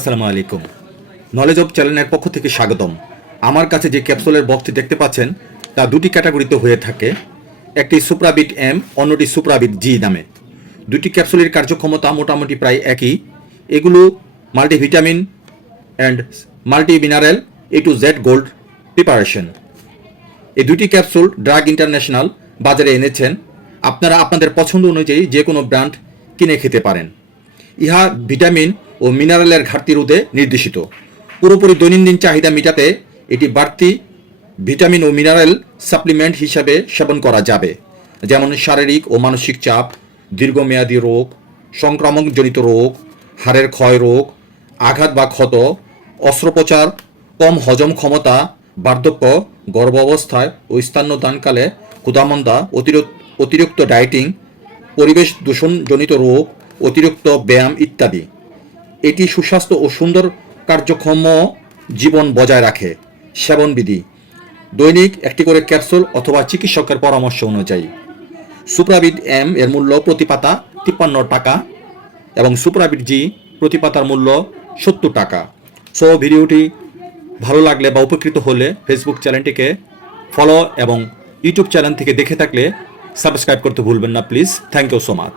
আসসালামু আলাইকুম। Knowledge of চ্যানেলের পক্ষ থেকে স্বাগতম। আমার কাছে যে ক্যাপসুলের বক্সটি দেখতে পাচ্ছেন, তা দুটি ক্যাটাগরিতে হয়ে থাকে। একটি সুপ্রাবিট এম অন্যটি সুপ্রাবিট জি নামে। দুটি ক্যাপসুলের কার্যক্ষমতা মোটামুটি প্রায় একই। এগুলো multivitamin and multi mineral A to Z gold preparation এই দুটি ক্যাপসুল ড্রাগ ইন্টারন্যাশনাল বাজারে এনেছেন। আপনারা আপনাদের পছন্দ অনুযায়ী যে কোনো ব্র্যান্ড কিনে খেতে পারেন। ইহা ভিটামিন ও মিনারেলের ঘাটতি রোধে নির্দেশিত। পুরোপুরি দৈনন্দিন চাহিদা মেটাতে এটি বাড়তি ভিটামিন ও মিনারেল সাপ্লিমেন্ট হিসাবে সেবন করা যাবে, যেমন শারীরিক ও মানসিক চাপ, দীর্ঘমেয়াদী রোগ, সংক্রামকজনিত রোগ, হাড়ের ক্ষয় রোগ, আঘাত বা ক্ষত, অস্ত্রোপচার, কম হজম ক্ষমতা, বার্ধক্য গর্ভাবস্থায় ও স্তন্যদানকালে ক্ষুধামন্দা, অতিরিক্ত অতিরিক্ত ডায়েটিং, পরিবেশ দূষণজনিত রোগ, অতিরিক্ত ব্যায়াম ইত্যাদি। এটি সুস্বাস্থ্য ও সুন্দর কার্যক্ষম জীবন বজায় রাখে। সেবনবিধি দৈনিক একটি করে ক্যাপসুল অথবা চিকিৎসকের পরামর্শ অনুযায়ী। সুপ্রাবিড এম এর মূল্য প্রতি পাতা তিপ্পান্ন টাকা এবং সুপ্রাবিড জি প্রতি পাতার মূল্য সত্তর টাকা। সো, ভিডিওটি ভালো লাগলে বা উপকৃত হলে ফেসবুক চ্যানেলটিকে ফলো এবং ইউটিউব চ্যানেল থেকে দেখে থাকলে সাবস্ক্রাইব করতে ভুলবেন না, please. Thank you so much